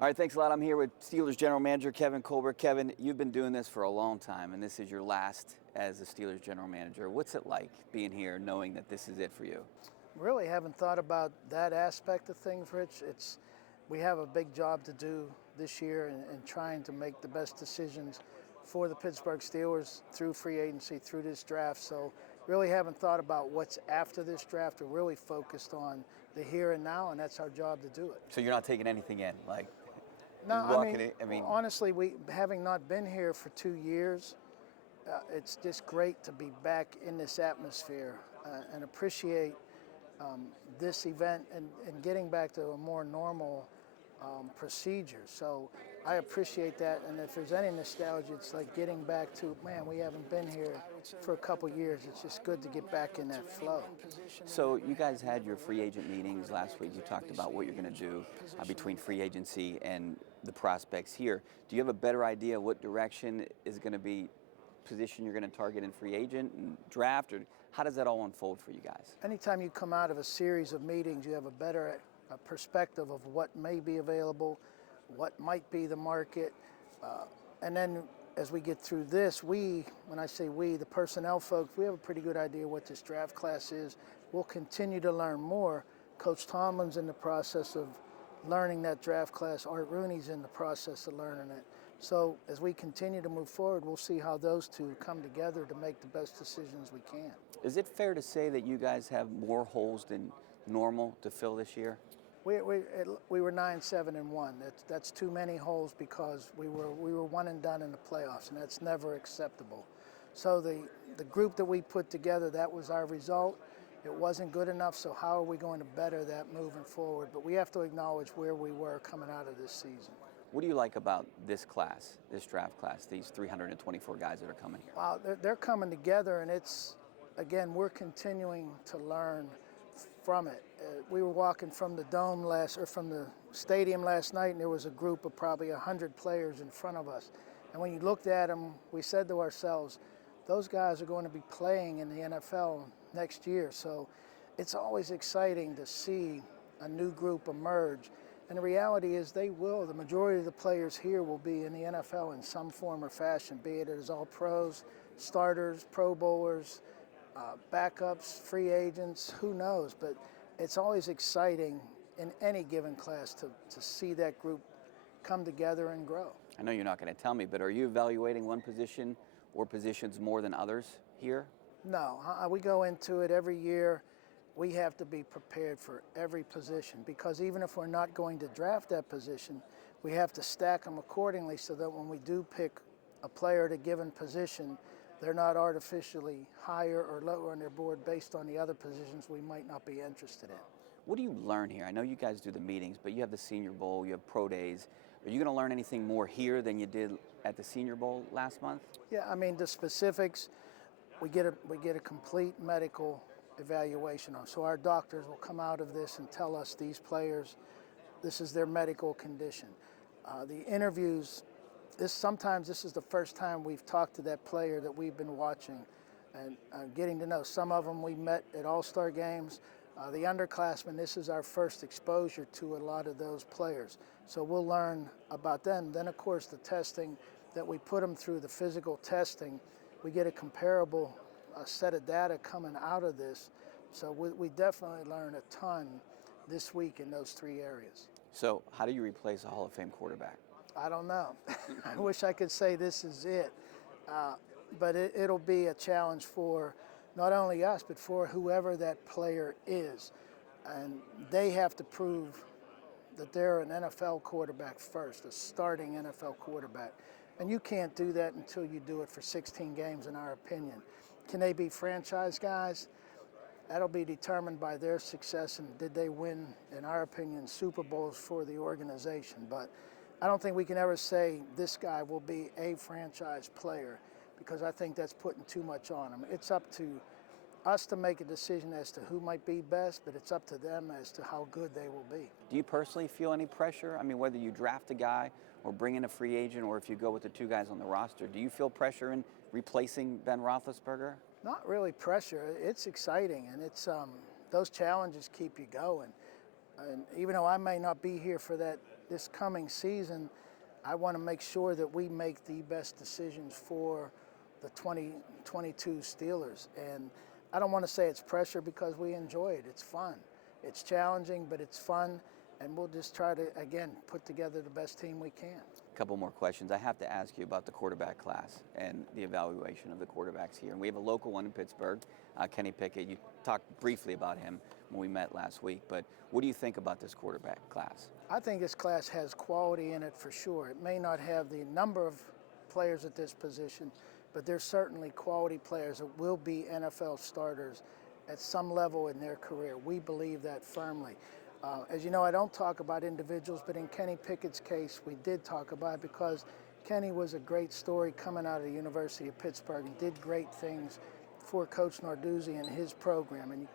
All right, thanks a lot. I'm here with Steelers General Manager Kevin Colbert. Kevin, you've been doing this for a long time, and this is your last as the Steelers General Manager. What's it like being here, knowing that this is it for you? Really haven't thought about that aspect of things, Rich. We have a big job to do this year in trying to make the best decisions for the Pittsburgh Steelers through free agency, through this draft. So really haven't thought about what's after this draft. We're really focused on the here and now, and that's our job to do it. So you're not taking anything in, like No, I mean, honestly, having not been here for 2 years, it's just great to be back in this atmosphere and appreciate this event and getting back to a more normal procedure. So I appreciate that, and if there's any nostalgia, it's like getting back to, man, we haven't been here for a couple years. It's just good to get back in that flow. So you guys had your free agent meetings last week. You talked about what you're going to do between free agency and the prospects here. Do you have a better idea what direction is going to be position you're going to target in free agent and draft, or how does that all unfold for you guys? Anytime you come out of a series of meetings, you have a better perspective of what may be available, what might be the market, and then as we get through this, when I say we, the personnel folks, we have a pretty good idea what this draft class is. We'll continue to learn more. Coach Tomlin's in the process of learning that draft class. Art Rooney's in the process of learning it. So as we continue to move forward, we'll see how those two come together to make the best decisions we can. Is it fair to say that you guys have more holes than normal to fill this year? We were 9-7-1. That's too many holes because we were one and done in the playoffs, and that's never acceptable. So the group that we put together, that was our result. It wasn't good enough, so how are we going to better that moving forward? But we have to acknowledge where we were coming out of this season. What do you like about this class, this draft class, these 324 guys that are coming here? Wow, they're coming together, and again, we're continuing to learn from it. We were walking from the dome from the stadium last night, and there was a group of probably 100 players in front of us. And when you looked at them, we said to ourselves, those guys are going to be playing in the NFL next year. So it's always exciting to see a new group emerge. And the reality is they will. The majority of the players here will be in the NFL in some form or fashion, be it as all pros, starters, pro bowlers, backups, free agents, who knows. But it's always exciting in any given class to see that group come together and grow. I know you're not going to tell me, but are you evaluating one position or positions more than others here? No, we go into it every year. We have to be prepared for every position because even if we're not going to draft that position, we have to stack them accordingly so that when we do pick a player at a given position, they're not artificially higher or lower on their board based on the other positions we might not be interested in. What do you learn here? I know you guys do the meetings, but you have the Senior Bowl, you have pro days. Are you going to learn anything more here than you did at the Senior Bowl last month? Yeah, I mean, the specifics, we get a complete medical evaluation on. So our doctors will come out of this and tell us these players, this is their medical condition. The interviews, sometimes this is the first time we've talked to that player that we've been watching and getting to know. Some of them we met at All-Star games. The underclassmen, this is our first exposure to a lot of those players. So we'll learn about them. Then, of course, the testing that we put them through, the physical testing, we get a comparable set of data coming out of this. So we definitely learn a ton this week in those three areas. So how do you replace a Hall of Fame quarterback? I don't know. I wish I could say this is it. But it'll be a challenge for not only us, but for whoever that player is. And they have to prove that they're an NFL quarterback first, a starting NFL quarterback. And you can't do that until you do it for 16 games, in our opinion. Can they be franchise guys? That'll be determined by their success and did they win, in our opinion, Super Bowls for the organization. But I don't think we can ever say this guy will be a franchise player because I think that's putting too much on him. It's up to us to make a decision as to who might be best, but it's up to them as to how good they will be. Do you personally feel any pressure? I mean, whether you draft a guy or bring in a free agent or if you go with the two guys on the roster, do you feel pressure in replacing Ben Roethlisberger? Not really pressure. It's exciting, and those challenges keep you going. And even though I may not be here for that this coming season, I want to make sure that we make the best decisions for the 2022 Steelers. And I don't want to say it's pressure because we enjoy it. It's fun. It's challenging, but it's fun. And we'll just try to, again, put together the best team we can. A couple more questions. I have to ask you about the quarterback class and the evaluation of the quarterbacks here. And we have a local one in Pittsburgh, Kenny Pickett. You talked briefly about him when we met last week, but what do you think about this quarterback class? I think this class has quality in it for sure. It may not have the number of players at this position, but there's certainly quality players that will be NFL starters at some level in their career. We believe that firmly. As you know, I don't talk about individuals, but in Kenny Pickett's case, we did talk about it because Kenny was a great story coming out of the University of Pittsburgh and did great things for Coach Narduzzi and his program. And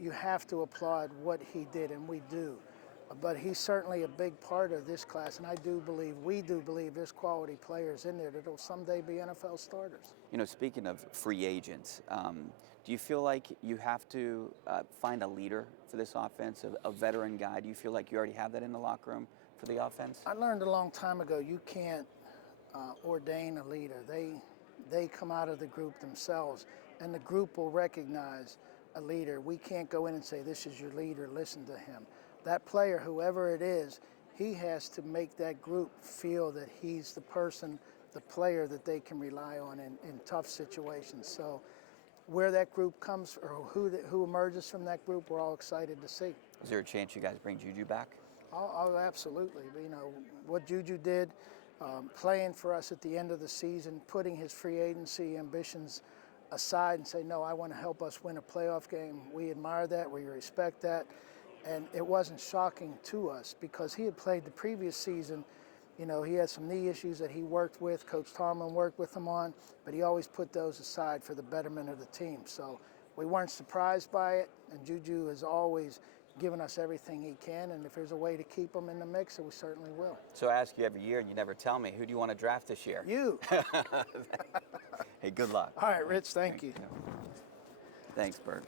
you have to applaud what he did, and we do. But he's certainly a big part of this class, and we do believe there's quality players in there that will someday be NFL starters. You know, speaking of free agents, do you feel like you have to find a leader for this offense, a veteran guy? Do you feel like you already have that in the locker room for the offense? I learned a long time ago you can't ordain a leader. They come out of the group themselves, and the group will recognize a leader. We can't go in and say, this is your leader, listen to him. That player, whoever it is, he has to make that group feel that he's the person, the player that they can rely on in tough situations. So where that group comes, or who emerges from that group, we're all excited to see. Is there a chance you guys bring Juju back? Oh, absolutely. You know, what Juju did, playing for us at the end of the season, putting his free agency ambitions aside and say, no, I want to help us win a playoff game. We admire that, we respect that. And it wasn't shocking to us because he had played the previous season. You know, he had some knee issues that he worked with, Coach Tomlin worked with him on, but he always put those aside for the betterment of the team. So we weren't surprised by it, and Juju has always given us everything he can, and if there's a way to keep him in the mix, we certainly will. So I ask you every year, and you never tell me, who do you want to draft this year? You. Hey, good luck. All right, Rich, thank you. Thanks, Bert.